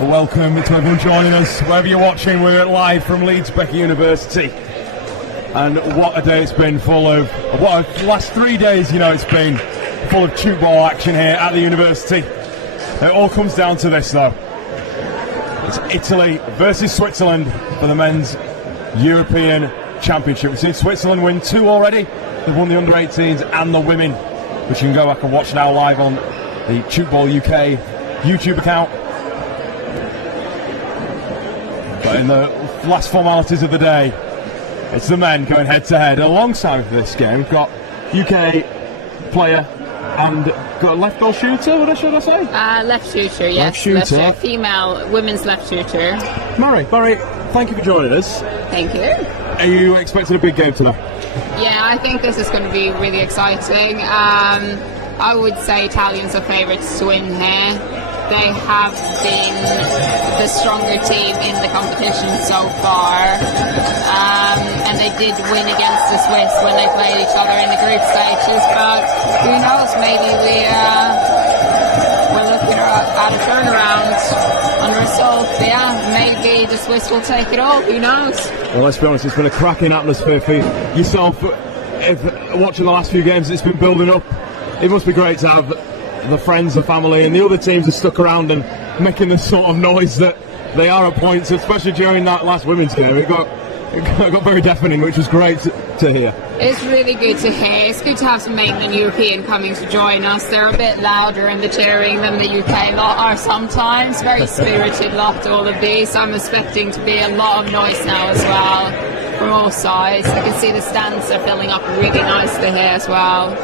Welcome to everyone joining us, wherever you're watching. We're live from Leeds Becker University. And what a day it's been, full of, what a last 3 days, it's been full of tchoukball action here at the university. It all comes down to this though. It's Italy versus Switzerland for the men's European Championship. We've seen Switzerland win 2 already. They've won the under-18s and the women, which you can go back and watch now live on the Tchoukball UK YouTube account. But in the last formalities of the day, it's the men going head-to-head. Alongside this game, we've got UK player and got a left goal shooter, should I say? Left shooter, yes. Left shooter. Female, women's left shooter. Murray, thank you for joining us. Thank you. Are you expecting a big game today? Yeah, I think this is going to be really exciting. I would say Italians are favourites to win here. They have been the stronger team in the competition so far, and they did win against the Swiss when they played each other in the group stages, but who knows, maybe we're looking at a turnaround on the result. Yeah, maybe the Swiss will take it all, who knows. Well, let's be honest, it's been a cracking atmosphere for yourself. If watching the last few games, it's been building up. It must be great to have the friends, the family, and the other teams are stuck around and making the sort of noise that they are at points, especially during that last women's game. It got very deafening, which was great to hear. It's really good to hear. It's good to have some mainland European coming to join us. They're a bit louder in the cheering than the UK lot are sometimes. Very spirited lot, all of these. I'm expecting to be a lot of noise now as well from all sides. I can see the stands are filling up really nicely here as well,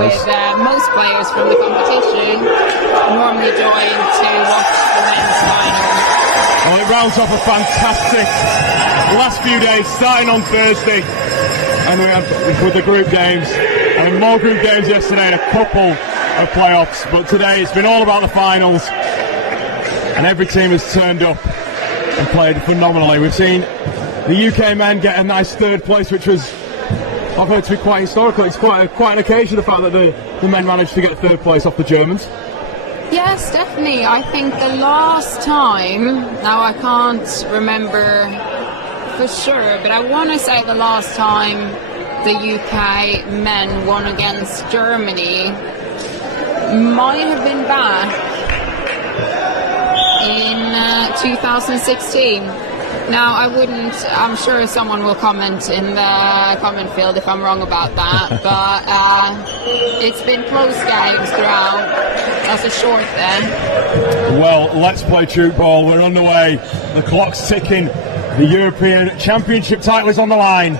with most players from the competition normally join to watch the men's final. Well, it rounds off a fantastic last few days, starting on Thursday, and we had with the group games, and more group games yesterday and a couple of playoffs, but today it's been all about the finals, and every team has turned up and played phenomenally. We've seen the UK men get a nice 3rd place, which was, I've heard, to be quite historical. It's quite an occasion, the fact that the men managed to get 3rd place off the Germans. Yes, definitely. I think the last time, now I can't remember for sure, but I want to say the last time the UK men won against Germany might have been back in 2016. Now, I'm sure someone will comment in the comment field if I'm wrong about that, but it's been close games throughout. That's a short then. Well, let's play tchoukball. We're underway. The clock's ticking. The European Championship title is on the line.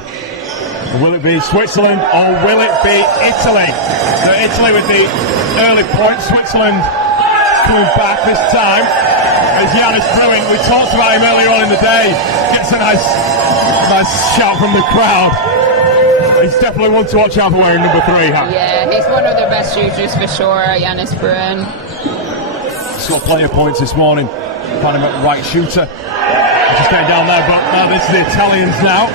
Will it be Switzerland or will it be Italy? So Italy with the early point. Switzerland coming back this time. As Yannis Brewing, we talked about him earlier on in the day, gets a nice shout from the crowd. He's definitely one to watch out for wearing number 3. Yeah, he's one of their best shooters for sure, Yannis Brewing. Scored plenty of points this morning. Found him at right shooter. Just getting down there, but now this is the Italians now.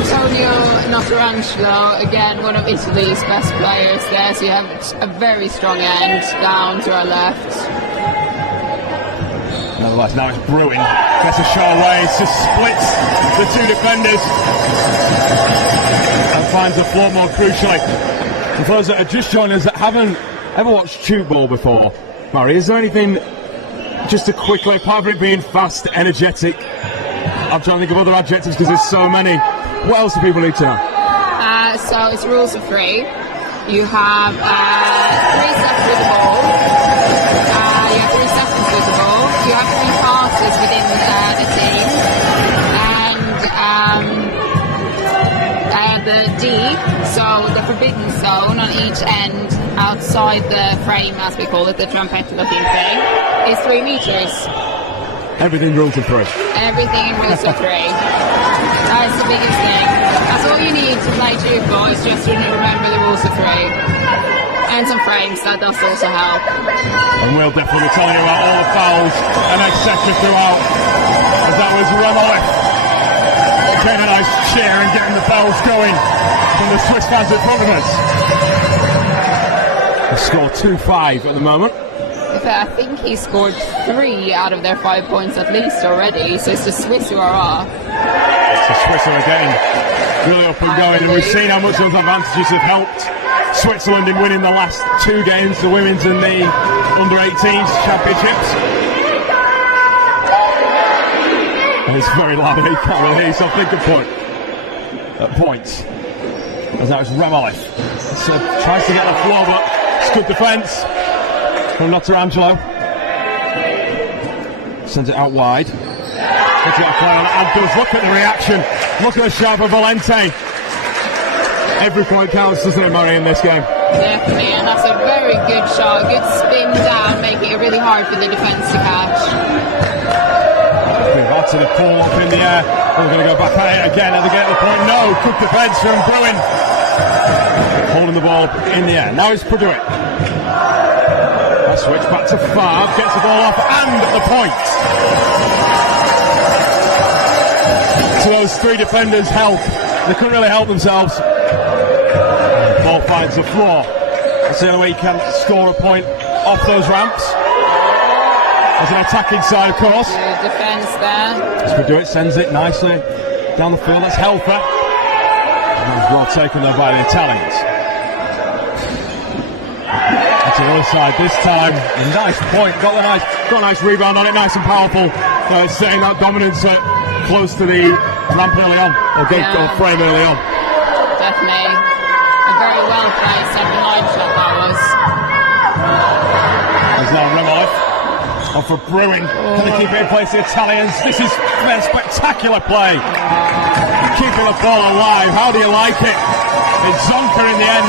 Antonio Notarangelo, again, one of Italy's best players there, so you have a very strong end down to our left. Nevertheless, now it's Brewing. Gets a shot away, it just splits the 2 defenders and finds the floor more crucially. And for those that are just joining us that haven't ever watched tchoukball before, Murray, is there anything, just to quickly, apart from it being fast, energetic, I'm trying to think of other adjectives because there's so many, what else do people need to know? So it's rules of 3. You have 3 steps with the ball. You have 3 seconds with the ball. You have 3 passes within the team, and the D, so the forbidden zone on each end outside the frame, as we call it, the trumpet-looking thing, is 3 meters. Everything rules of 3. Everything in rules of 3. That's the biggest thing. That's all you need to play tchoukball, is just to remember the rules of 3. And some frames, that does also help. And we'll definitely be telling you about all the fouls and etc. throughout, as that was Ronaldo getting a nice cheer and getting the bells going from the Swiss fans in front of us. The score 2-5 at the moment. I think he scored 3 out of their 5 points at least already, so it's the Swiss who are off. It's the Swiss who are getting really up and going, and we've seen how much those advantages have helped Switzerland in winning the last 2 games, the women's and the under-18s championships. And it's very loud, you can't really hear yourself think of points. As now it's Rimini. So tries to get the floor, but it's good defence from Angelo. Sends it out wide. Look at the reaction. Look at the shot for Valente. Every point counts, doesn't it, Murray, in this game? Definitely, and that's a very good shot. Good spin down, making it really hard for the defence to catch. We've got to the call up in the air. We're going to go back at it again, and they get the point. No, good defence from Bruin. Holding the ball in the air. Now it's Purdue. Switch back to Favre, gets the ball off, and the point. So those 3 defenders help. They couldn't really help themselves. Ball finds the floor. That's the only way you can score a point off those ramps. There's an attacking side, of course. Good defence there. As Purdue sends it nicely down the field. That's Helfer. That was well taken there by the Italians. To the other side this time. A nice point. Got a nice rebound on it. Nice and powerful. So it's setting that dominance close to the ramp early on. Or frame early on. Definitely. A very well played second line shot that was. There's now Rimini. Off for Bruin. Can they keep it in place, the Italians? This is a spectacular play. Keeping the ball alive. How do you like it? It's Zonka in the end.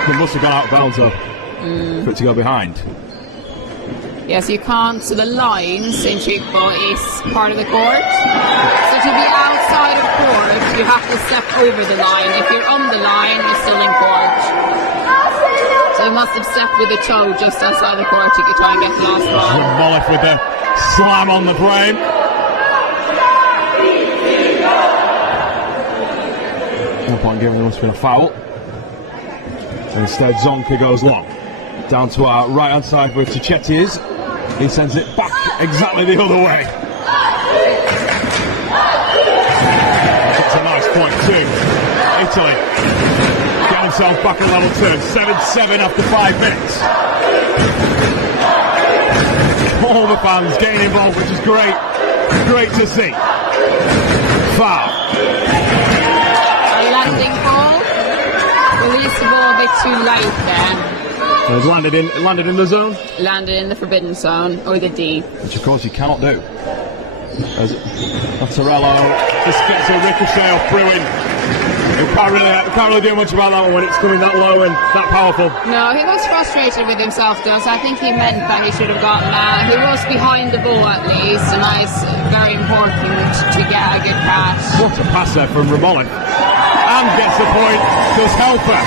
It must have gone out of bounds for it to go behind. Yes, you can't. So the lines in tchoukball is part of the court. So to be outside of court, you have to step over the line. If you're on the line, you're still in court. So you must have stepped with the toe just outside the court to try and get the last ball. Molliff with the slam on the brain. No point giving there must have been a foul. Instead, Zonka goes long. Down to our right hand side where Tchouk is. He sends it back exactly the other way. That's a nice point too. Italy get himself back at level 2. 7-7 after 5 minutes. All the fans getting involved, which is great. Great to see. Foul. A landing ball. Released the ball a bit too late there. So it's landed in the zone? Landed in the forbidden zone, or the D. Which of course you cannot do. As Mazzarello just gets a ricochet off Bruin. You can't really do much about that one when it's coming that low and that powerful. No, he was frustrated with himself though, so I think he meant that he should have gotten that. He was behind the ball at least, and that's very important to get a good pass. What a pass there from Rimini. And gets the point, does Helfer.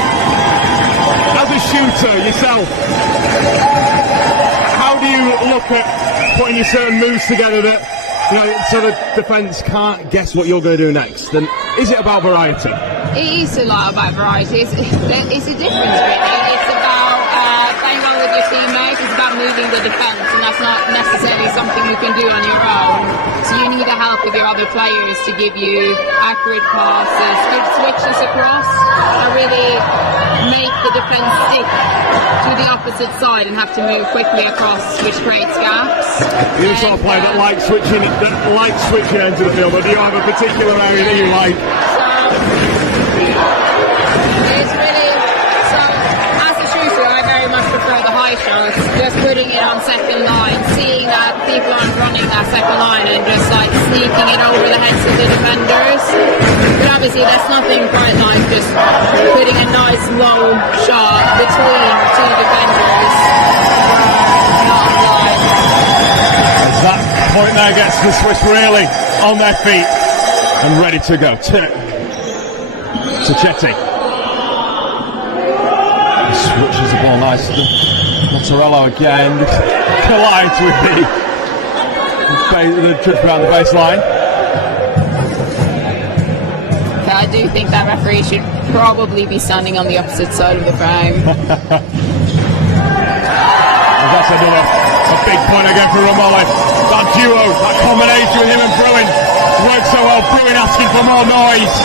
As a shooter yourself, how do you look at putting your certain moves together that, so the defence can't guess what you're going to do next? And is it about variety? It is a lot about variety. It's a difference really. It's about playing well with your teammates. It's about moving the defence, and that's not necessarily something you can do on your own. So you need the help of your other players to give you accurate passes, good switches across, and really make the defence stick to the opposite side and have to move quickly across, which creates gaps. You're the sort of player that likes switching into the field, but do you have a particular area that you like? It's really, so as a shooter I very much prefer the high shots, just putting it on second line, seeing that people aren't running that second line and just like sneaking it over the heads of the defenders. But obviously that's nothing quite like just putting a nice low shot between 2 defenders. Not online. As that point there gets the Swiss really on their feet and ready to go. Tchouk switches the ball nicely. Mazzarello again collides with the trip around the baseline. I do think that referee should probably be standing on the opposite side of the frame. That's a big point again for Romoli. That duo, that combination with him and Bruin works so well. Bruin asking for more noise.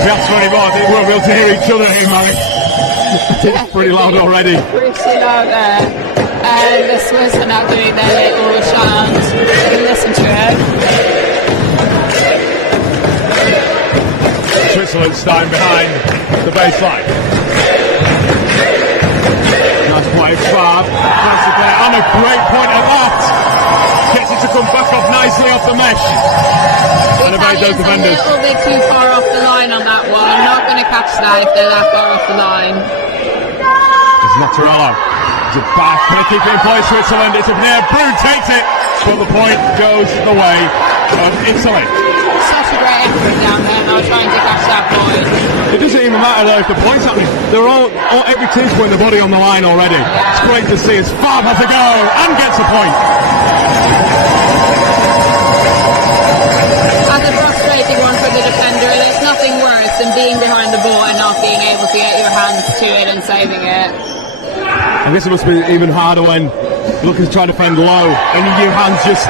If he asks for any more, I think we'll be able to hear each other here, Malik. It's pretty loud already. Pretty loud there. And the Swiss are now doing their little chant. You can listen to it. Switzerland starting behind the baseline. Nice play, Fab. And a great point at that. Gets it to come back off nicely off the mesh. And evade those defenders. A little bit too far off the line on that one. I'm not going to catch that if they're that far off the line. It's Mozzarella. It's a back. Going to keep it in place, Switzerland. It's up there. Bruin takes it. But the point goes the way of Italy. Such a great effort down there now trying to catch that point. It doesn't even matter though if the point's happening. They're all every team's putting the body on the line already. Yeah. It's great to see as Fab has a go and gets a point. That's a frustrating one for the defender. There's nothing worse than being behind the ball and not being able to get your hands to it and saving it. I guess it must be even harder when you're looking to try to defend low and your hands just,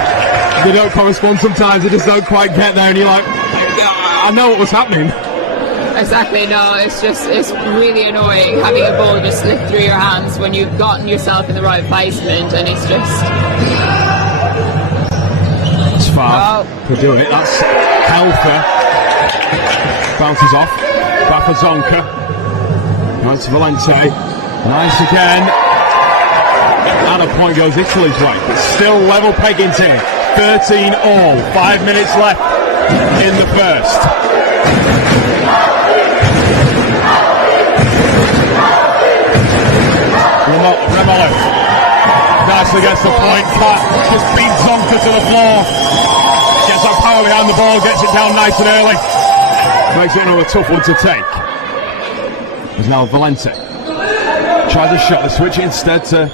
they don't correspond sometimes, they just don't quite get there and you're like, I know what was happening. Exactly, no, it's really annoying having a ball just slip through your hands when you've gotten yourself in the right placement and it's just... It's far to do it, that's Helfer. Bounces off, back for Zonka. Nice Valente. Nice again. And a point goes Italy's way. It's still level pegging team. 13 all. 5 minutes left in the first. Remolo. Nicely gets the point. Cat just beats Zonka to the floor. Gets that power behind the ball. Gets it down nice and early. Makes it another tough one to take. There's now Valente. Tries a shot, they switch it instead to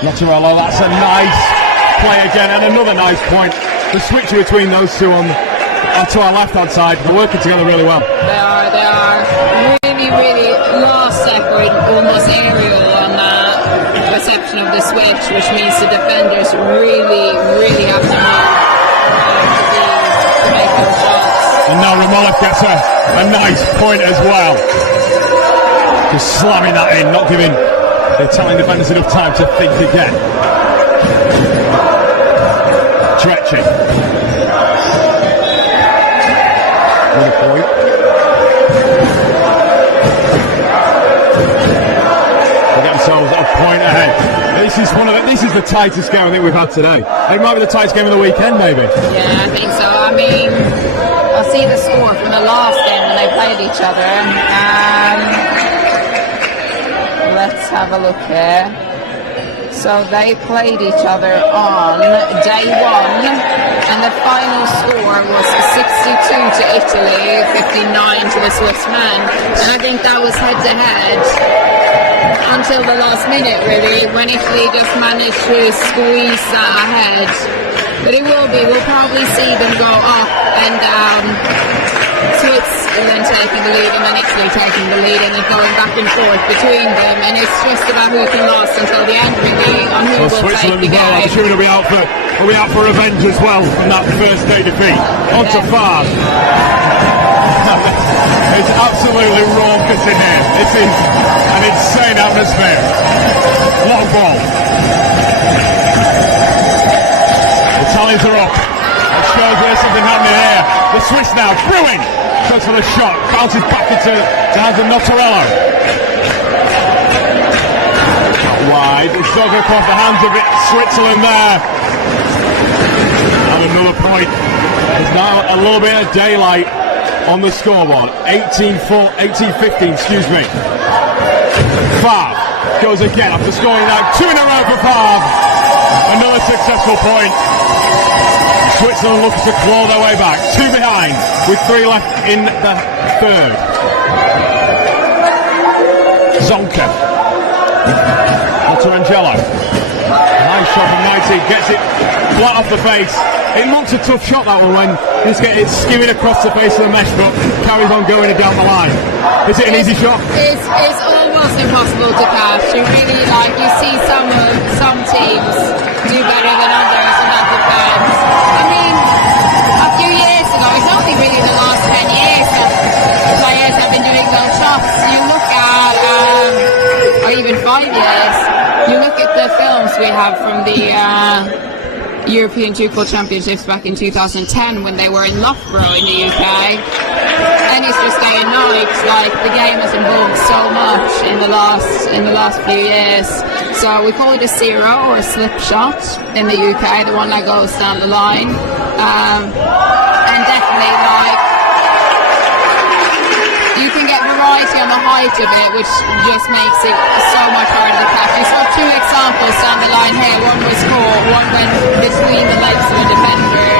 Mozzarella. That's a nice play again, and another nice point. The switch between those two on to our left-hand side, they're working together really well. They are really last second, almost aerial on that reception of the switch, which means the defenders really have to move to make those shots. And now Romolev gets a nice point as well. Just slamming that in, not giving the Italian defenders enough time to think again. Trecci. With a point. They get themselves a point ahead. This is the tightest game I think we've had today. I think it might be the tightest game of the weekend, maybe. Yeah, I think so. I mean, I'll see the score from the last game when they played each other. Let's have a look here. So they played each other on day one, and the final score was 62 to Italy, 59 to the Swiss men. And I think that was head-to-head until the last minute, really, when Italy just managed to squeeze that ahead. But we'll probably see them go up and down. Switzerland taking the lead and then Italy taking the lead and then going back and forth between them, and it's just about who can last until the end really on who will Switzerland take the game. I'm sure will be out for revenge as well from that first day defeat. On to Fab. It's absolutely raucous in here. This is an insane atmosphere. Long ball. Italians are up. That shows there's something happening here. The Swiss now, Bruin goes for the shot, bounces back into the hands of Nottarello. Wide, it's dug across the hands of Switzerland there. And another point. There's now a little bit of daylight on the scoreboard. 18-15, excuse me. Favre goes again after scoring that. 2 in a row for Favre. Another successful point. Switzerland looks to claw their way back. 2 behind with 3 left in the third. Zonka. Otterangelo. Nice shot from 19. Gets it flat off the face. It looks a tough shot, that one, when it's skimming across the face of the mesh, but carries on going down the line. Is it an easy shot? It's almost impossible to catch. You really you see someone we have from the European Tchoukball Championships back in 2010 when they were in Loughborough in the UK. And it's just day and night. Like, the game has evolved so much in the last few years. So we call it a zero or a slip shot in the UK, the one that goes down the line. And definitely, like, you can get variety on the height of it, which just makes it so much harder to catch. You saw two examples down the line here. One was caught, one went between the legs of a defender,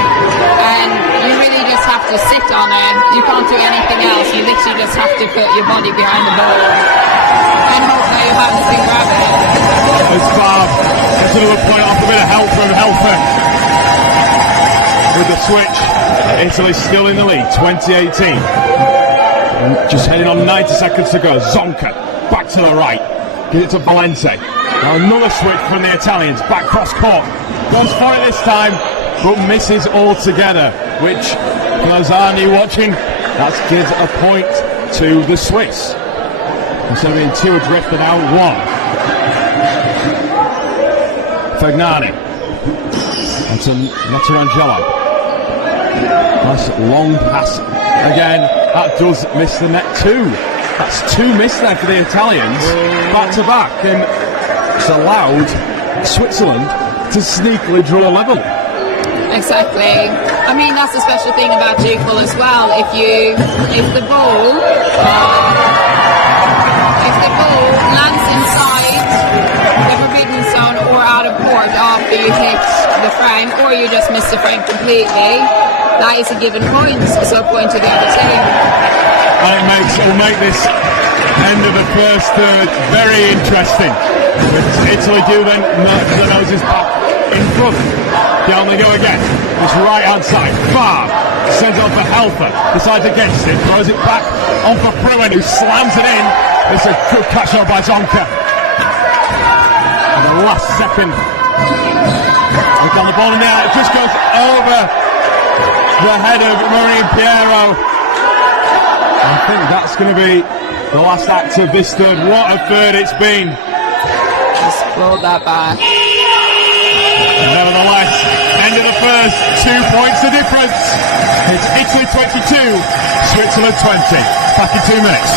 and you really just have to sit on it. You can't do anything else. You literally just have to put your body behind the ball and hope that your hands can grab it. It's Barb. That's another point off, a bit of help from Helfer with the switch. Italy's still in the lead, 2018. Just heading on 90 seconds to go. Zonka back to the right, gives it to Valente. Now another switch from the Italians, back cross court, goes for it this time but misses altogether, which Lazani watching, that gives a point to the Swiss. Instead of being two adrift, they're now one. Fagnani and to Natarangelo. Nice long pass again. That does miss the net too. That's two missed there for the Italians, back to back, and it's allowed Switzerland to sneakily draw a level. Exactly. I mean, that's the special thing about tchoukball as well. If the ball lands inside the forbidden zone or out of court after you hit the frame, or you just miss the frame completely, that is a given point, so a point to the other team. And it will make this end of the first third very interesting. With Italy do then the noses back in front. Down they go again. It's right hand side. Barb sends it on for Helfer. Decides against it. Throws it back on for Fruin, who slams it in. It's a good catch out by Zonka. And the last second. We've got the ball in there. It just goes over the head of Marie Piero. I think that's going to be the last act of this third. What a third it's been. Just roll that back. Nevertheless, end of the first, 2 points the difference. It's Italy 22, Switzerland 20. Back in 2 minutes.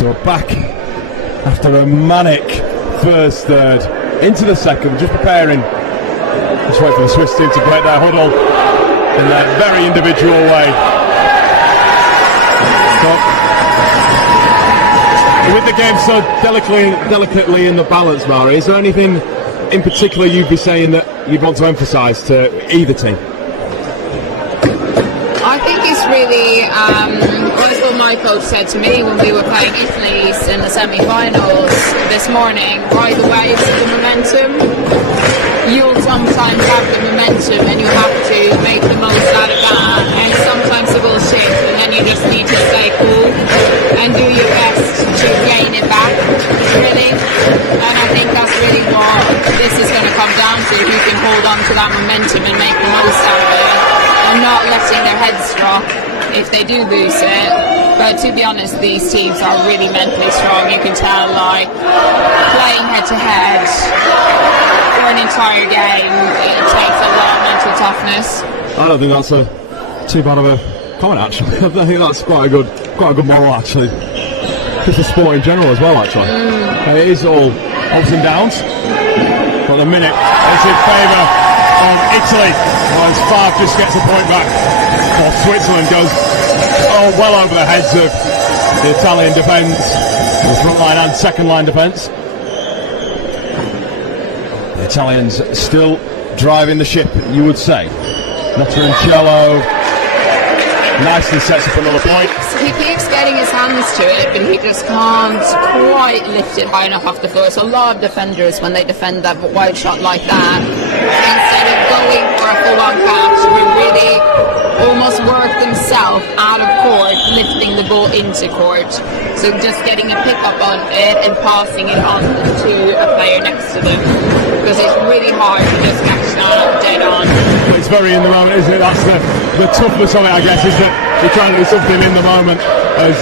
So we're back after a manic first third into the second, just preparing. Just wait for the Swiss team to break their huddle in their very individual way. So, with the game so delicately in the balance, Mari, is there anything in particular you'd be saying that you'd want to emphasise to either team? I think it's really what my coach said to me when we were playing Italy in the semi-finals this morning. Ride the waves of the momentum. You'll sometimes have the momentum and you have to make the most out of that, and sometimes it will shift and then you just need to stay cool and do your best to gain it back, really. And I think that's really what this is going to come down to, if you can hold on to that momentum and make the most out of it and not letting their heads drop if they do lose it. But to be honest, these teams are really mentally strong. You can tell, like, playing head to head for an entire game, it takes a lot of mental toughness. I don't think that's too bad of a comment, actually. I think that's quite a good moral, actually. Just the sport in general as well, actually. It is all ups and downs, but the minute it's in favour of Italy, as Favre just gets a point back, while Switzerland goes well over the heads of the Italian defence, the front line and second line defence. The Italians still driving the ship, you would say. Notrancello nicely sets up another point. He keeps getting his hands to it, but he just can't quite lift it high enough off the floor. So a lot of defenders, when they defend that wide shot like that, instead of going for a full-on catch, will really almost work themselves out of court, lifting the ball into court. So just getting a pick-up on it and passing it on to a player next to them, because it's really hard to just catch that dead on. It's very in the moment, isn't it? That's the toughness of it, I guess, is that you're trying to do something in the moment. As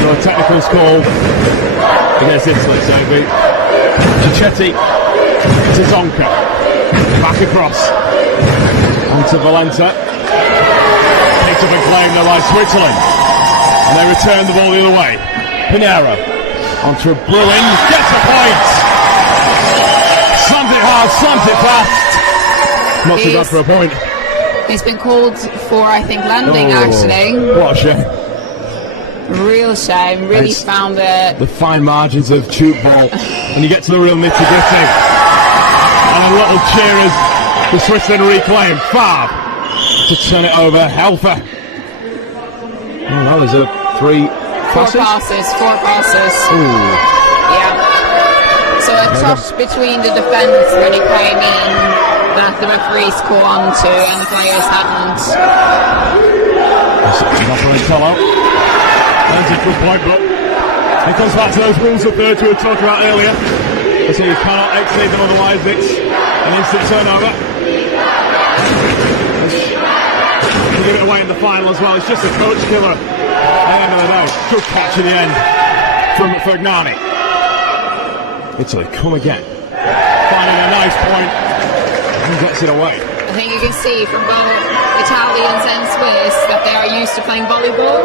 so a technical call against Italy, so it'd be Cicchetti to Zonka, back across onto Valenta, picked up and claimed by Switzerland, and they return the ball the other way. Pinheiro onto Bruin, gets a point. Slams it hard, slams it fast. Not too bad for a point. He's been called for, I think, landing, actually. What a shame. Real shame. Really found the fine margins of tchoukball. And you get to the real nitty-gritty. And a little cheer as the Switzerland reclaim. Favre to turn it over. Helfer. Oh, that was four passes. Ooh. Yeah. So a touch between the defence when he came in that the referees caught on to and the players hadn't. That's a good point, but it comes back to those rules of thirds we were talking about earlier. So you cannot exceed them, otherwise it's an instant turnover. You give it away in the final as well. It's just a coach killer at the end of the day. Good catch in the end from Fagnani. Italy come again, finding a nice point and gets it away. I think you can see from both Italians and Swiss that they are used to playing volleyball.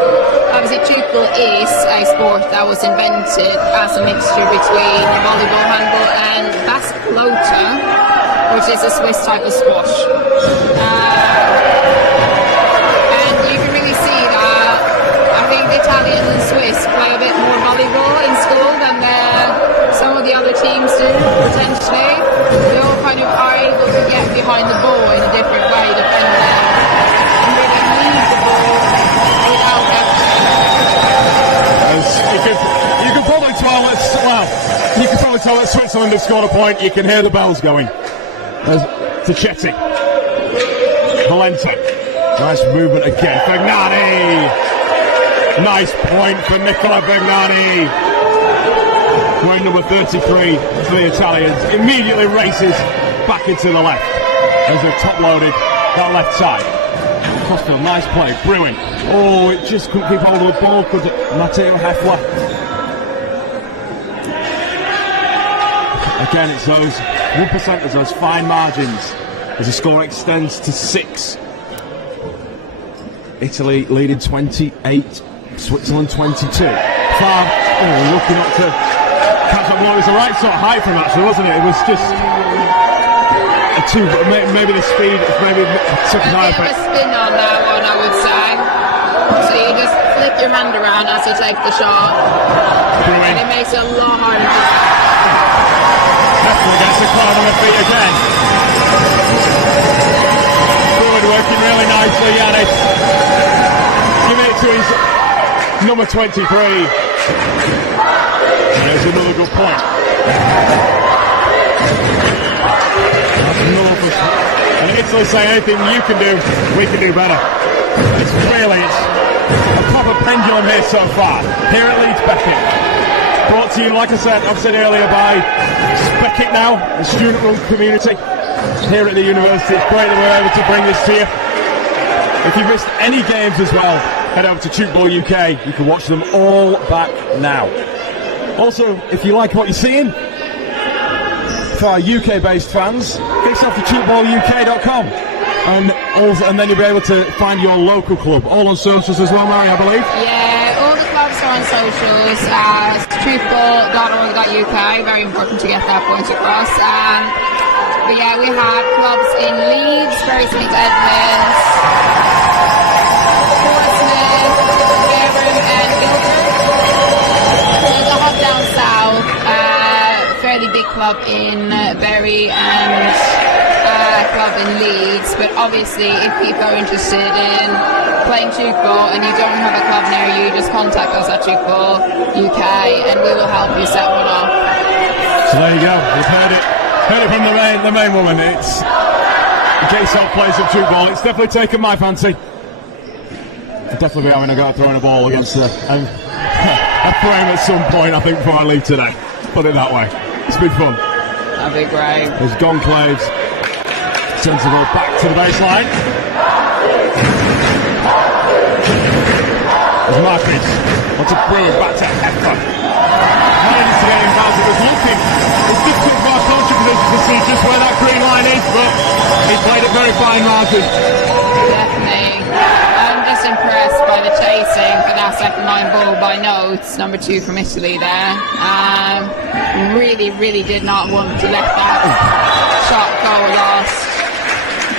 Obviously, tchoukball is a sport that was invented as a mixture between volleyball, handball and basculota, which is a Swiss type of squash. And you can really see that I think the Italians and Swiss play a bit more volleyball in school than some of the other teams do, potentially. They all kind of are able to get behind the ball in a different way, defending, and really leave the ball without effort. You can probably tell that Switzerland have scored a point. You can hear the bells going. There's Tchoukball. Valenta. Nice movement again. Fagnani. Nice point for Nicola Fagnani. Point number 33 for the Italians. Immediately races back into the left as they're top-loaded that left side. Costa, nice play. Bruin. Oh, it just couldn't keep hold of the ball. Could Matteo Heffler. Again, it's those 1%, those fine margins as the score extends to 6. Italy leading 28, Switzerland 22. Far, looking up to catch up. Well, it was the right sort of height for him, actually, wasn't it? It was just a two, maybe the speed, maybe took a high effect. A spin on that one, I would say. So you just flip your hand around as you take the shot, and it makes it a lot harder. Definitely gets the crowd on their feet again. Good, working really nicely, Yannis. Giving it to his number 23. There's another good point. And Italy say anything you can do, we can do better. It's a proper pendulum here so far. Here at Leeds Beckett. Brought to you, like I've said earlier, by Beckett now, the student-run community here at the university. It's great that we're able to bring this to you. If you've missed any games as well, head over to Tchoukball UK. You can watch them all back now. Also, if you like what you're seeing, for our UK-based fans, get yourself to tchoukballuk.com, and then you'll be able to find your local club. All on socials as well, Mary, I believe. Yeah, all the clubs are on socials. tchoukball.org.uk. Very important to get that point across. But yeah, we have clubs in Leeds, Bury St Edmunds, Portsmouth, Fairham, and Guildford. There's a hub down south. Fairly big club in Bury and club in Leeds, but obviously if people are interested in playing tchoukball and you don't have a club near you, just contact us at Tchoukball UK and we will help you set one up. So there you go, you've heard it from the main woman. It's J-Self plays of tchoukball. It's definitely taken my fancy. I'll definitely be having a go at throwing a ball against a frame at some point, I think, before I leave today. Put it that way. It's been fun. That'd be great. There's Gonclaves. Sends the ball back to the baseline. There's Marquez. What's a throw back to Heffer. Managed to get involved. It was looking. It's difficult for our culture position to see just where that green line is, but he played it very fine, Marquez. Definitely. I'm just impressed by the chasing for that second line ball by Notes, number 2 from Italy there. Really did not want to let that shot go lost.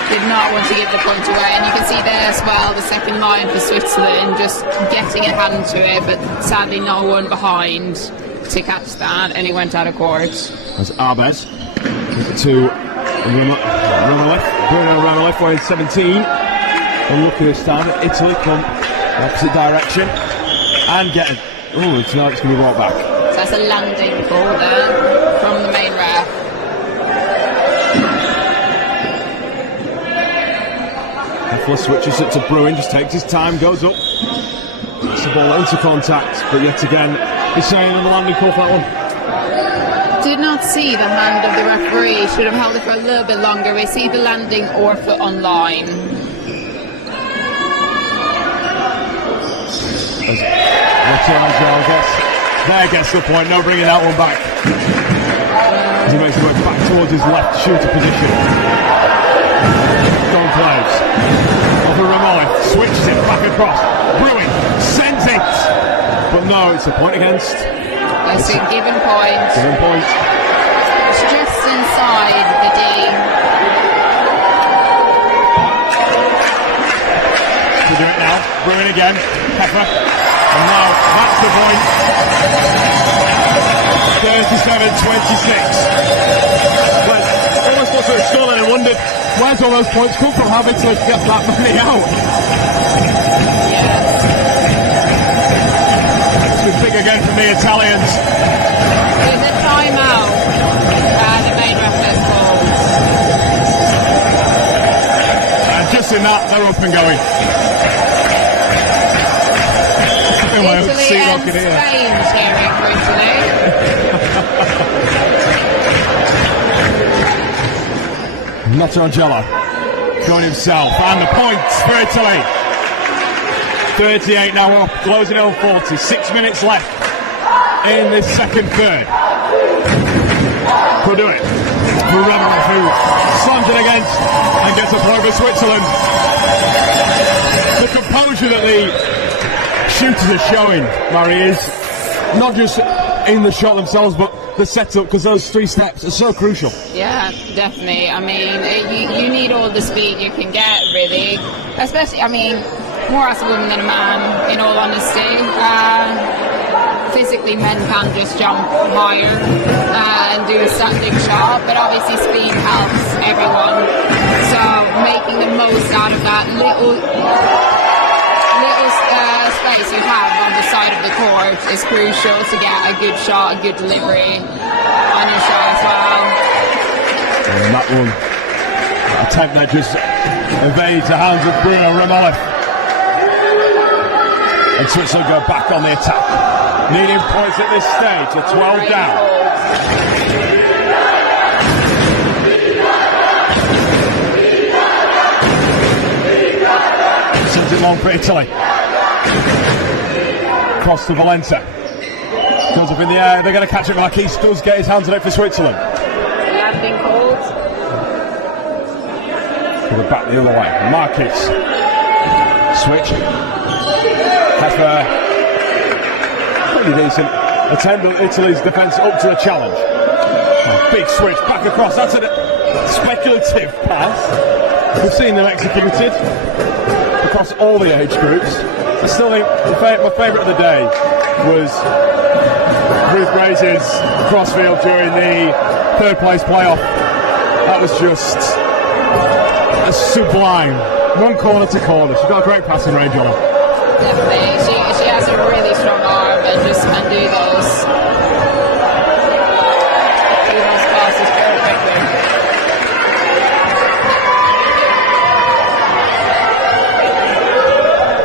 Did not want to give the point away, and you can see there as well the second line for Switzerland just getting a hand to it, but sadly no one behind to catch that, and he went out of court. That's Arbez to Bruno Ronaldo wearing 17. And look at this time, Italy come the opposite direction and get it. Oh, it's going to be brought back. So that's a landing ball there from the main ref. Hefler switches it to Bruin, just takes his time, goes up. Gets the ball into contact, but yet again, he's saying on the landing call for that one. Did not see the hand of the referee, should have held it for a little bit longer. We see the landing or foot on line. There gets the point, no bringing that one back. As he makes his way back towards his left shooter position. Gonclaves. Over Ramolli, switches it back across. Bruin sends it! But no, it's a point against. It's a given point. Given point. It's just inside the D. To do it now. Bruin again. Pepper. And now that's the point. 37-26. Well, almost looked at the scoreline and wondered where's all those points come from? How big to get that many out? Yes. It's been big again for the Italians. There's a timeout. The main ref has called. And just in that, they're up and going. Italy and Spain cheering for Italy. Notarangelo going himself, and the points for Italy. 38 now up, closing on 40. 6 minutes left in this second third. Could do it. Ronaldo, who slams it against and gets a throw for Switzerland. The composure that the shooters are showing, Mary, is not just in the shot themselves, but the setup, because those 3 steps are so crucial. Yeah, definitely. I mean, you need all the speed you can get, really. Especially, I mean, more as a woman than a man, in all honesty. Physically, men can just jump higher and do a standing shot, but obviously speed helps everyone. So making the most out of that little space you have on the side of the court is crucial to get a good shot, a good delivery on your shot as well. And that one, attempt that just evades the hands of Bruno Rimini. And Switzerland go back on the attack. Needing points at this stage, a 12 down. Sends it long for Italy. Cross to Valencia. Goes up in the air, they're going to catch it. Marquis does get his hands on it for Switzerland. They have been called. Put it back the other way. Marquis. Switch. Heffer. Pretty decent attempt, but Italy's defence up to the challenge. A big switch back across. That's a speculative pass. We've seen them executed across all the age groups. I still think my favourite of the day was Ruth Braze's crossfield during the 3rd place playoff. That was just a sublime. One corner to corner. She's got a great passing range on her. Definitely. She has a really strong arm and just can do those passes very quickly.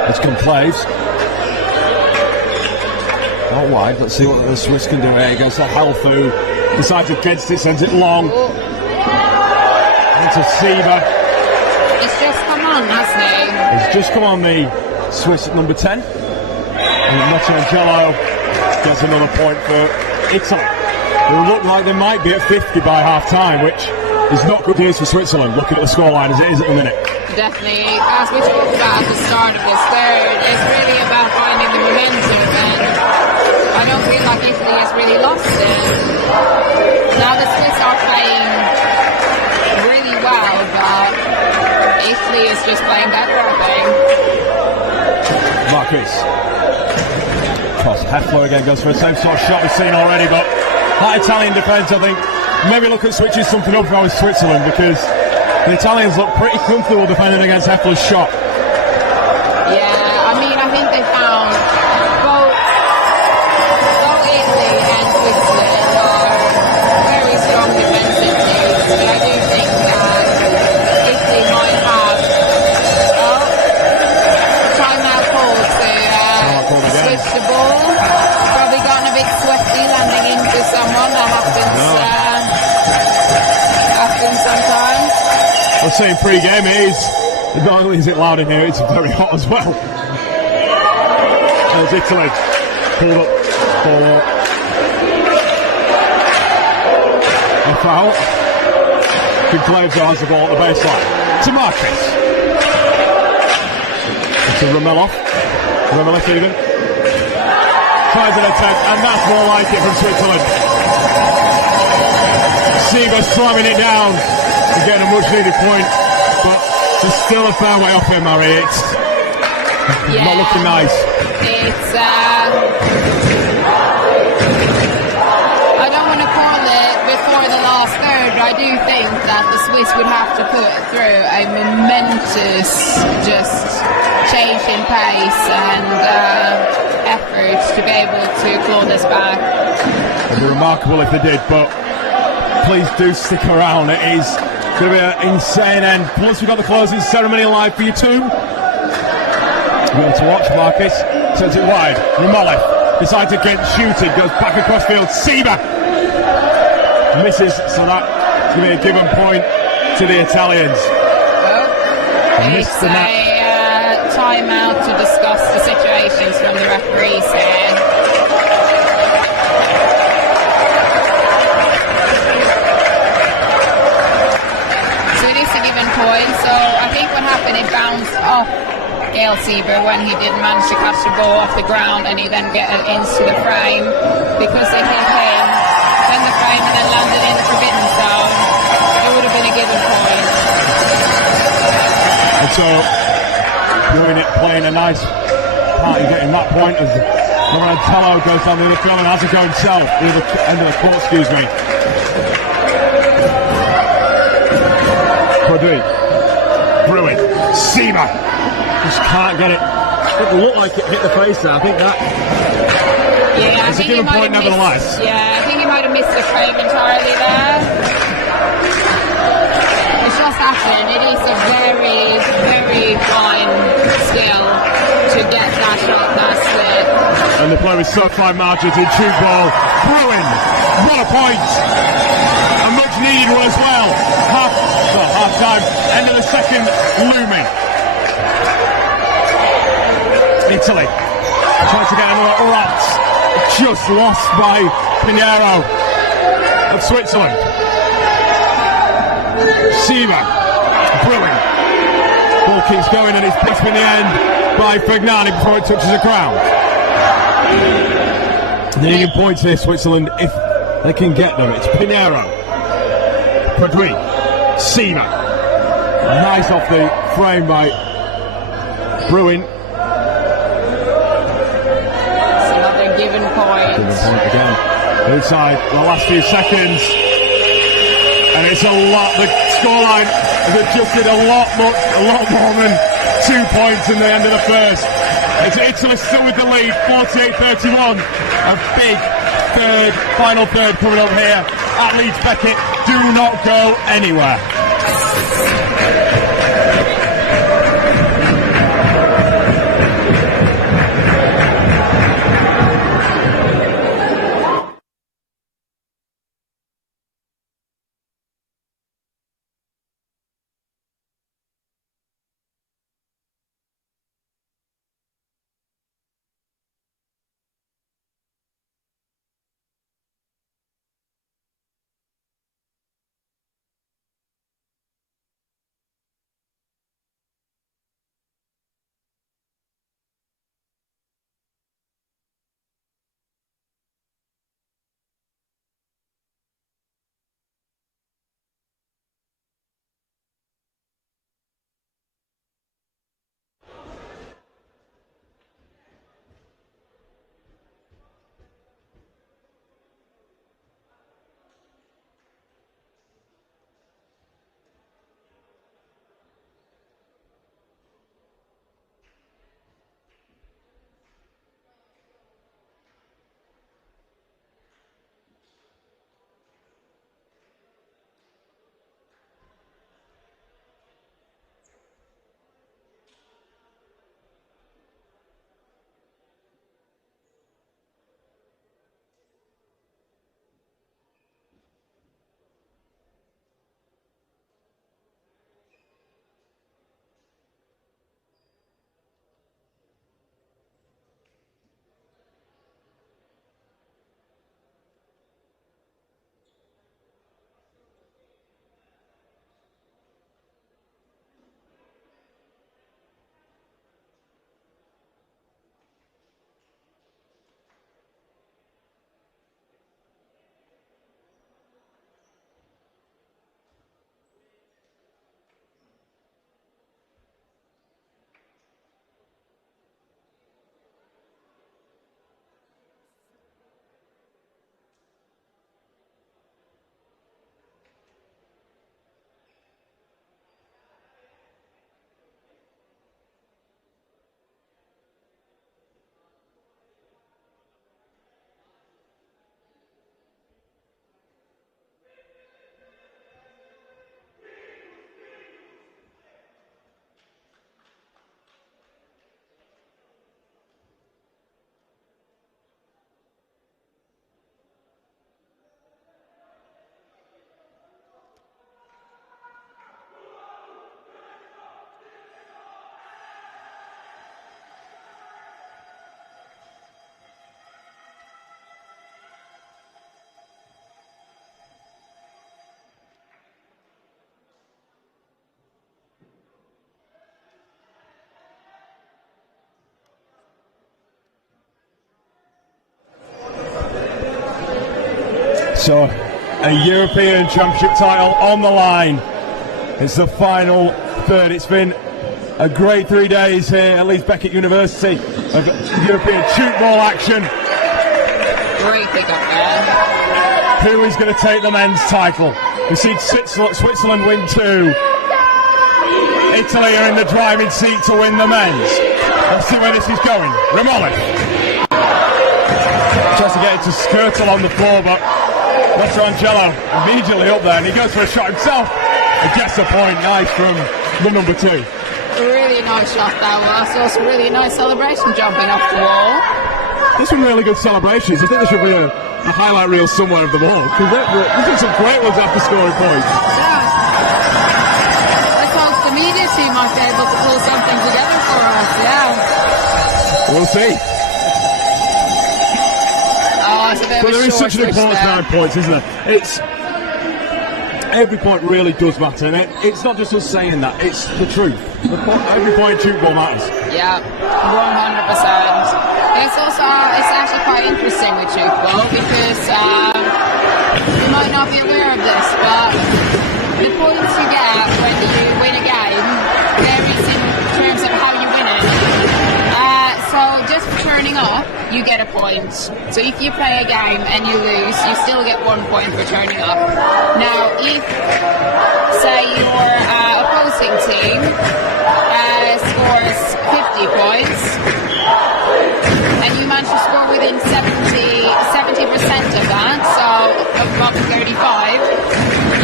It's Conclaves. Not wide. Let's see what the Swiss can do here. He goes to Halfu. Decides against it, sends it long. Into Sieber. It's just come on, hasn't he? It's just come on the Swiss at number 10. And Mottiangelo gets another point for Italy, who look like they might be at 50 by half time, which is not good news for Switzerland, looking at the scoreline as it is at the minute. Definitely. As we talked about at the start of this third, it's really about finding the momentum, and I don't feel like Italy has really lost it. Now the Swiss are playing really well, but Italy is just playing better, I think. Marcus. Cross. Heffler again goes for the same sort of shot we've seen already, but that Italian defence, I think, maybe look at switching something up if I was Switzerland, because the Italians look pretty comfortable defending against Heffler's shot. Yeah, I mean, I think they found both Italy and Switzerland are very strong defensive teams, but I do think that Italy might have timeout called to switch the ball. Probably gotten a bit sweaty landing into someone. That happens sometimes. I was saying pre-game, not only is it loud in here, it's very hot as well. There's Italy. Pulled up for a foul. Conclaves has the ball at the baseline. To Marquez. To Romeloff. Romeloff even. Tries an attempt, and that's more like it from Switzerland. Sieber slamming it down. Again, a much needed point, but there's still a fair way off here, Mary. It's not looking nice. It's I don't want to call it before the last third, but I do think that the Swiss would have to put through a momentous just change in pace and effort to be able to claw this back. It'd be remarkable if they did, but please do stick around. It is going to be an insane end. Plus, we've got the closing ceremony live for you too. We're going to watch. Marcus sends it wide. Romeloff decides against shooting, goes back across field. Sieber misses, so that's going to be a given point to the Italians. It's a timeout to discuss the situations from the referees here. given point. So I think what happened, it bounced off Gail Sieber when he didn't manage to catch the ball off the ground, and he then get it into the frame because it hit him, then the frame, and then landed in the forbidden zone. It would have been a given point. And so, doing it, playing a nice part in getting that point as Ronaldo goes down the other field and has a go himself, the other end of the court, excuse me. Madrid, Bruin, Seema, just can't get it. It looked like it hit the face there. I think that. Yeah, it's a given point nevertheless. Yeah, I think he might have missed the frame entirely there. It's just happened. It is a very, very fine skill to get that shot, that slip. And they play with so fine margins in Tchoukball. Bruin, what a point! A much needed one as well. Half time, end of the second, looming. Italy trying to get another rat, just lost by Pinheiro of Switzerland. Seema, Bruin, ball keeps going and it's picked in the end by Fagnani before it touches the ground. They need points here, Switzerland, if they can get them. It's Pinheiro, Madrid, Seema. Nice off the frame by Bruin. It's another given point. Given point again. Inside the last few seconds. And it's a lot. The scoreline has adjusted a lot more than 2 points in the end of the first. It's Italy still with the lead, 48-31. A big final third coming up here at Leeds Beckett. Do not go anywhere. So, a European Championship title on the line. It's the final third. It's been a great 3 days here at Leeds Beckett University of European tchoukball action. Great pick up there. Who is going to take the men's title? We've seen Switzerland win 2. Italy are in the driving seat to win the men's. Let's see where this is going. Rimini tries to get it to Skirtle on the floor, but Angelo immediately up there, and he goes for a shot himself. He gets a point. Nice from the number 2. A really nice shot that was. Also really nice celebration jumping off the wall. There's some really good celebrations. I think there should be a highlight reel somewhere of them all, because there's been some great ones after scoring points. Yeah. Let's hope the media team might be able to pull something together for us. Yeah. We'll see. Oh, it's a bit But of a there is short such an importance to 9 points, isn't there? Every point really does matter, and it's not just us saying that, it's the truth. Every point in tchoukball matters. Yeah, 100%. It's actually quite interesting with tchoukball, because you might not be aware of this, but the points you get when you win a game varies in terms of how you win it. So just for turning up, you get a point. So if you play a game and you lose, you still get 1 point for turning up. Now, if, say, your opposing team scores 50 points, and you manage to score within 70% of that, so above 35,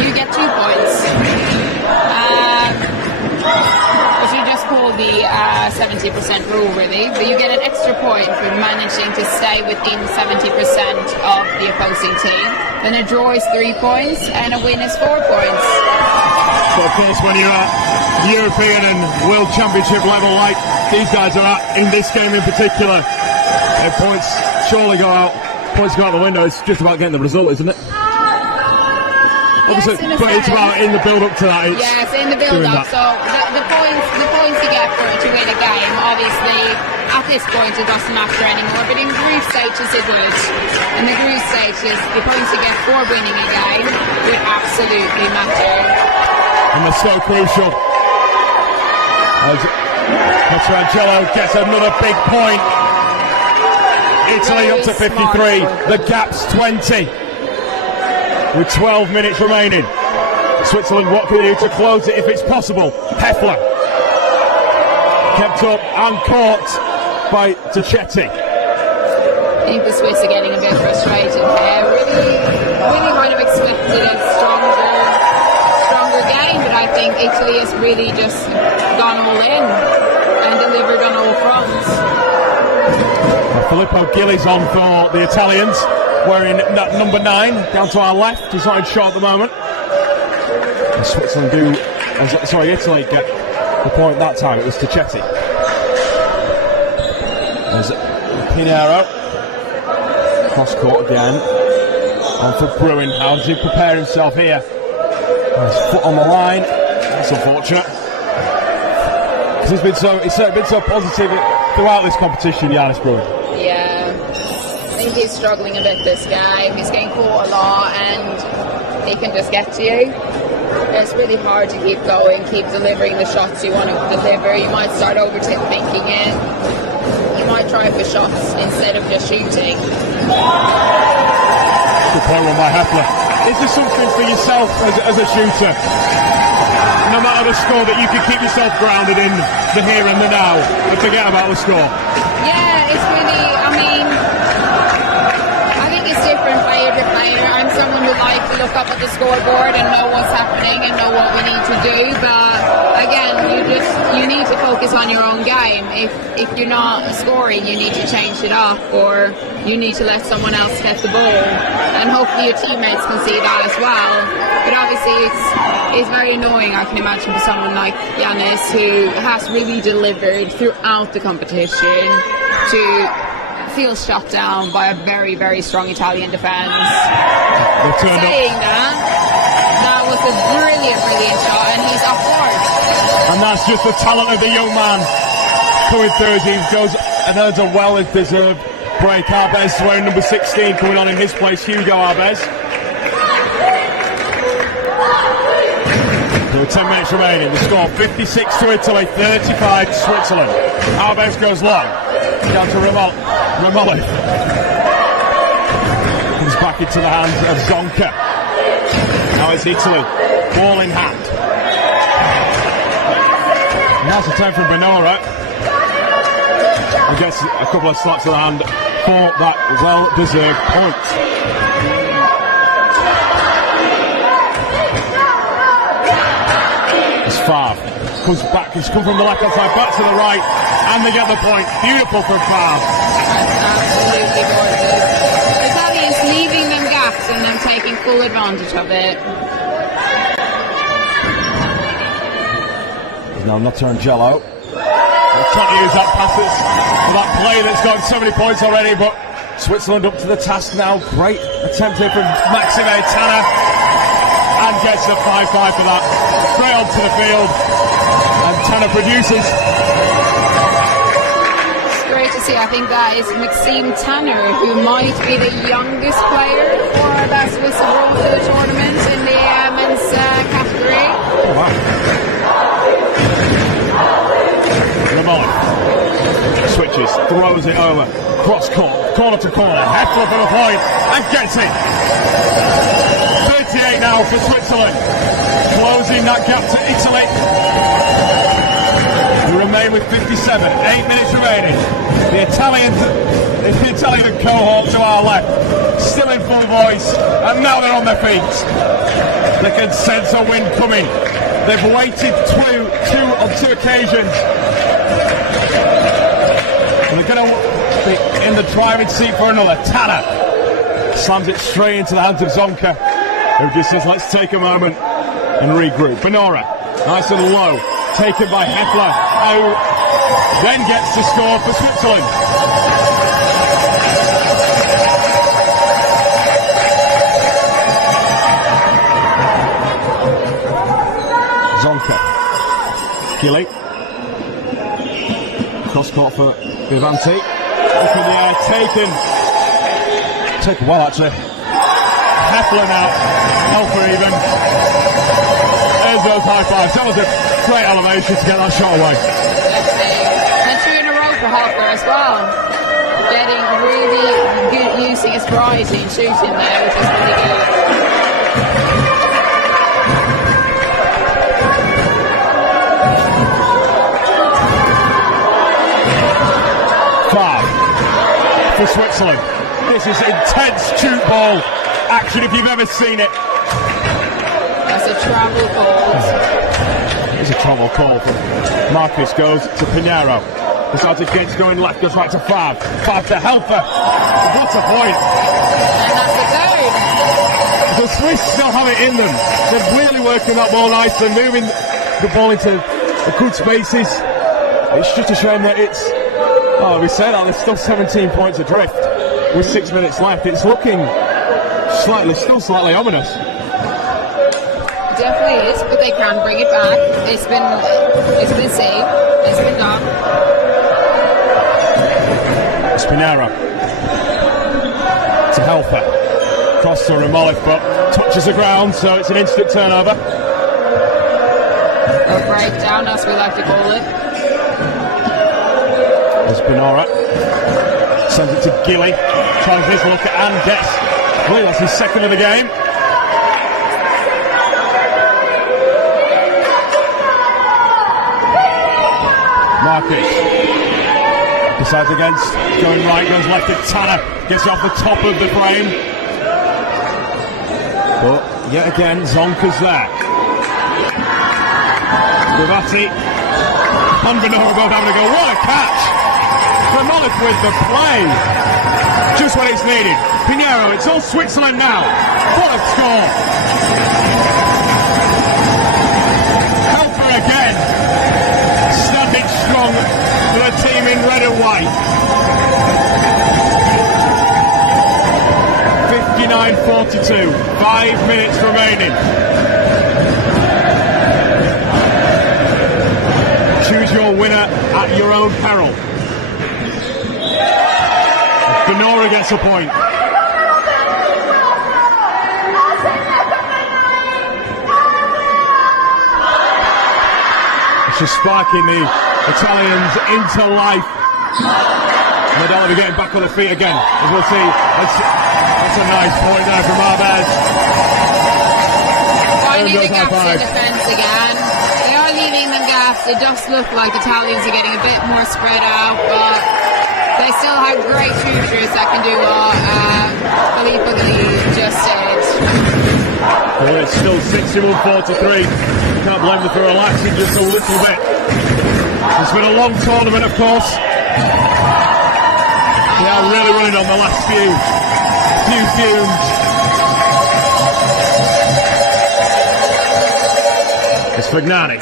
you get 2 points. Which you just call the 70% rule, really, but you get an extra point for managing to stay within 70% of the opposing team. Then a draw is 3 points, and a win is 4 points. So of course, when you're at European and World Championship level like these guys are at in this game in particular, points surely go out. Points go out the window. It's just about getting the result, isn't it? Obviously, yes, but it's about in the build-up to that. Yes, in the build-up. So the points you get to win a game, obviously, at this point it doesn't matter anymore. But in group stages it would. In the group stages, the points you get for winning a game would absolutely matter. And they're so crucial. Angelo gets another big point. Italy up to 53. The gap's 20. With 12 minutes remaining. Switzerland, what can they do to close it if it's possible? Heffler kept up and caught by Tchouk. I think the Swiss are getting a bit frustrated here. Really kind of expected a stronger game, but I think Italy has really just gone all in and delivered on all fronts. Filippo Gilli's on for the Italians, wearing number 9 down to our left. He's not in shot at the moment. And Switzerland Italy get the point that time. It was Tchouk. There's Pinheiro. Cross court again. On for Bruin. How does he prepare himself here? His foot on the line. That's unfortunate. Because he's been so positive throughout this competition, Giannis Bruin. Yeah, I think he's struggling a bit this game. He's getting caught a lot and he can just get to you. It's really hard to keep going, keep delivering the shots you want to deliver. You might start overthinking it. You might try for shots instead of just shooting. Good point on by Heffler. Is there something for yourself as a shooter, no matter the score, that you can keep yourself grounded in the here and the now and forget about the score? Yeah, it's really, I think it's different player to player. I'm someone who likes to look up at the scoreboard and know what's happening and know what we need to do, but again, you need to focus on your own game. If you're not scoring, you need to change it up, or you need to let someone else get the ball, and hopefully your teammates can see that as well. But obviously it's very annoying, I can imagine, for someone like Giannis, who has really delivered throughout the competition, to feel shut down by a very, very strong Italian defence. Saying that was a brilliant shot, and he's up fourth. And that's just the talent of the young man coming through as he goes and earns a well-deserved break. Arbez wearing number 16 coming on in his place, Hugo Arbez. with 10 minutes remaining. The score 56 to Italy, 35 to Switzerland. Arbeus goes long, down to Rimini. Comes back into the hands of Zonka. Now it's Italy, ball in hand. And that's a time from Benora. He gets a couple of slaps of the hand for that well-deserved point. It's Favre. Comes back, he's come from the left-hand side, back to the right, and they get the point. Beautiful from Favre. Absolutely gorgeous. Italians leaving them gaps and then taking full advantage of it. There's now Notangelo. They're trying to use that passes for that play that's got so many points already, but Switzerland up to the task now. Great attempt here from Maxime Tanner, and gets the 5-5 for that. Straight onto the field, and Tanner produces. It's great to see. I think that is Maxime Tanner, who might be the youngest player for that Swiss abroad to the tournament in the men's category. Oh, wow. Lamont switches, throws it over, cross court, corner to corner, Heffler for the point, and gets it. 38 now for Switzerland, closing that gap to Italy. We remain with 57, 8 minutes remaining. The Italian cohort to our left, still in full voice, and now they're on their feet. They can sense a wind coming. They've waited on two occasions. And they're going to be in the driving seat for another. Tanner slams it straight into the hands of Zonka, who just says, let's take a moment and regroup. Benora, nice and low, taken by Heffler, who then gets to score for Switzerland. Zonka. Gilly. Cross court for Vivanti. Up in the air, taken well actually. Heffler now, Helfer even. There's those high fives. That was a great elevation to get that shot away. And 2 in a row for Helfer as well. Getting really good, using his variety and shooting there, which is really good. For Switzerland. This is intense tchoukball action if you've ever seen it. That's a travel call. It's a travel call. Marcus goes to Pinheiro. Decides against going left, goes back to Favre. Favre to Helfer. What a point. And that's a third. The Swiss still have it in them. They're really working that ball nice. They're moving the ball into the good spaces. It's just a shame that it's... Oh, we say that there's still 17 points adrift with 6 minutes left. It's looking still slightly ominous. Definitely is, but they can bring it back. It's been saved. It's been done. Spinero to Helfer. Cross to Rimini, but touches the ground, so it's an instant turnover. Or breakdown, as we like to call it. Benora sends it to Gilly, tries this look at and gets, I believe that's his second of the game. Marcus decides against going right, goes left at Tanner, gets it off the top of the frame. But yet again, Zonka's there. Bravati and Benora both having a go. What a catch! Rimini with the play, just when it's needed. Pinheiro, it's all Switzerland now. What a score! Helfer again, standing strong for the team in red and white. 59-42, 5 minutes remaining. Choose your winner at your own peril. Benora gets a point. Just sparking the Italians into life. Madrid getting back on the feet again, as we'll see. That's a nice point there from Arbez. Finding the gaps in defence again. They are leaving them gaps. It does look like Italians are getting a bit more spread out, but they still have great shooters that can do what Filippo just said. Well, it's still 61-43. Can't blame them for relaxing just a little bit. It's been a long tournament, of course. They are really running on the last few fumes. It's Fagnani.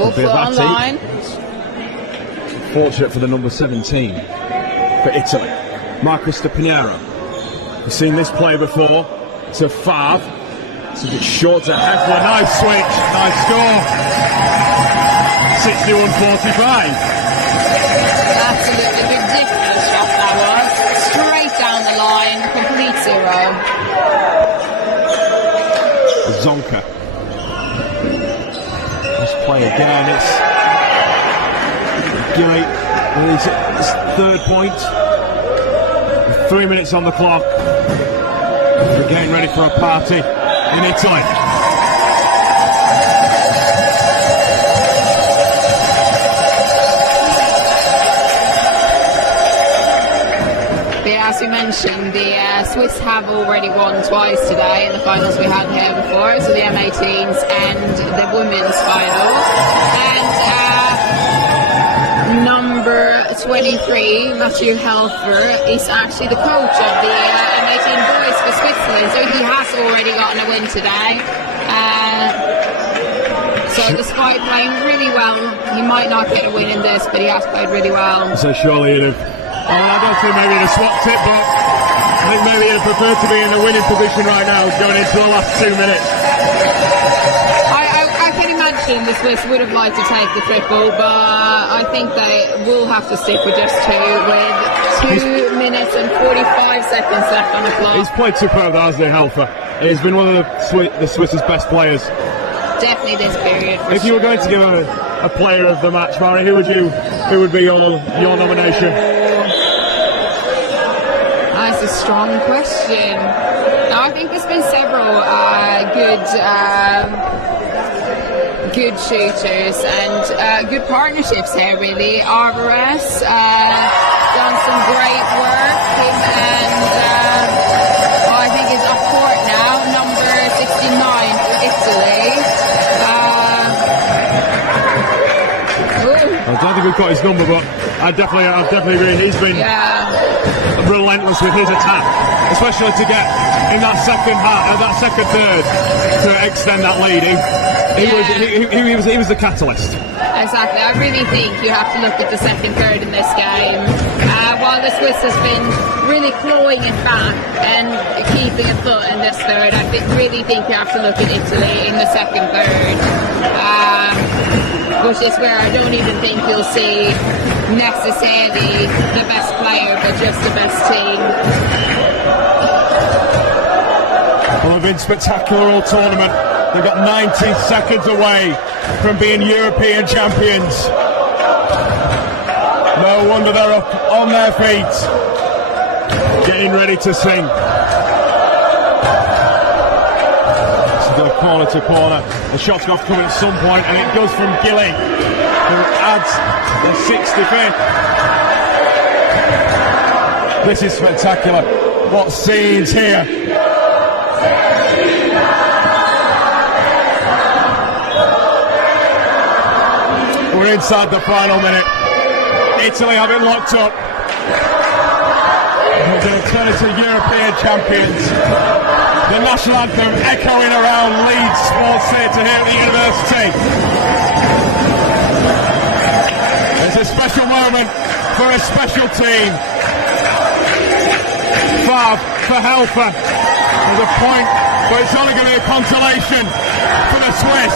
Also online. Fortunate for the number 17 for Italy. Marcus De Pinheiro. We've seen this play before. To Favre. It's a bit short to Heffler. Nice switch. Nice score. 61-45. Absolutely ridiculous shot that was. Straight down the line. Complete zero. Zonka. Let's play again. It's Gilly with his third point. 3 minutes on the clock. We're getting ready for a party in Italy. As we mentioned, the Swiss have already won twice today in the finals we had here before, so the M18s and the women's final. And number 23, Mathieu Helfer, is actually the coach of the M18 boys for Switzerland, so he has already gotten a win today. So despite playing really well, he might not get a win in this, but he has played really well. So surely he'd have, I don't think maybe he'd have swapped it, but I think maybe he'd prefer to be in the winning position right now, going into the last 2 minutes. I can imagine the Swiss would have liked to take the triple, but I think they will have to stick with just two, with 2 minutes and 45 seconds left on the clock. He's played superb, hasn't he, Helfer? He's been one of the Swiss's best players. Definitely this period. If you were going to give a player of the match, Mari, who would be your nomination? That's a strong question. Now, I think there's been several good shooters and good partnerships here, really. Alvarez done some great work. Him and I think he's up court now, number 69 for Italy. I don't think we've got his number, but I definitely agree. He's been relentless with his attack, especially to get in that second third to extend that lead. He was the catalyst. Exactly. I really think you have to look at the second third in this game. While the Swiss has been really clawing it back and keeping a foot in this third, I really think you have to look at Italy in the second third. Which is where I don't even think you'll see necessarily the best player, but just the best team. Well, they've been spectacular all tournament. They've got 90 seconds away from being European champions. No wonder they're up on their feet, getting ready to sing. Corner to corner. The shot's got to come at some point, and it goes from Gilly, who adds the 65th. This is spectacular. What scenes here. We're inside the final minute. Italy have it locked up. They're going to turn into European champions. The national anthem echoing around Leeds Sports Theatre here at the university. It's a special moment for a special team. Favre for Helfer. There's a point, but it's only going to be a consolation for the Swiss.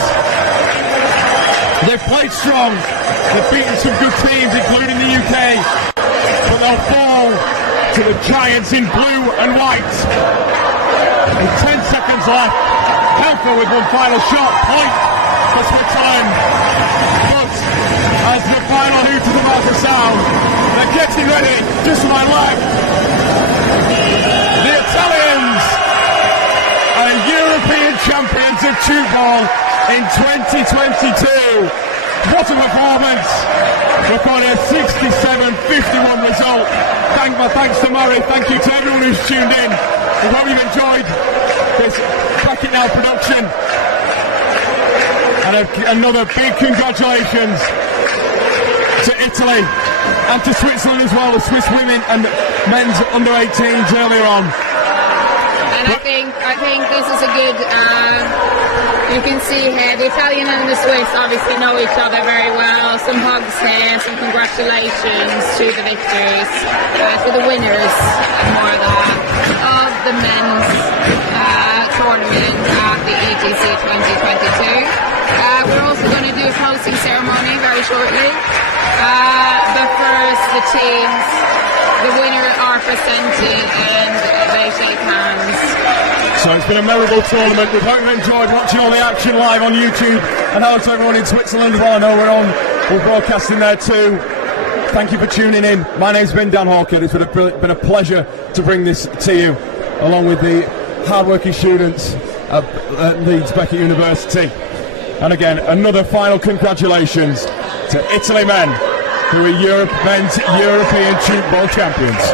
They've played strong. They've beaten some good teams, including the UK. But they'll fall to the giants in blue and white. And 10 seconds left. Helfer with one final shot. Point for Switzerland. But as the final hoot is about to sound, they're getting ready, just my left. The Italians are European champions of tchoukball in 2022. What a performance! Recording a 67-51 result. Thanks to Murray, thank you to everyone who's tuned in. We hope you've enjoyed this Back It Now production. And another big congratulations to Italy and to Switzerland as well, the Swiss women and men's under 18s earlier on. And I think this is a good, you can see here, the Italian and the Swiss obviously know each other very well. Some hugs here, some congratulations to the victors, to the winners, more of that, of the men's tournament at the ETC 2022. We're also going to do a closing ceremony very shortly. But first, the teams, the winners are presented and they shake hands. So it's been a memorable tournament. We hope you enjoyed watching all the action live on YouTube. And hello to everyone in Switzerland as well. I know we're broadcasting there too. Thank you for tuning in. My name's been Dan Hawkett. It's been a pleasure to bring this to you, along with the hard-working students at Leeds Beckett University. And again, another final congratulations to Italy men, who are men's European tchoukball champions.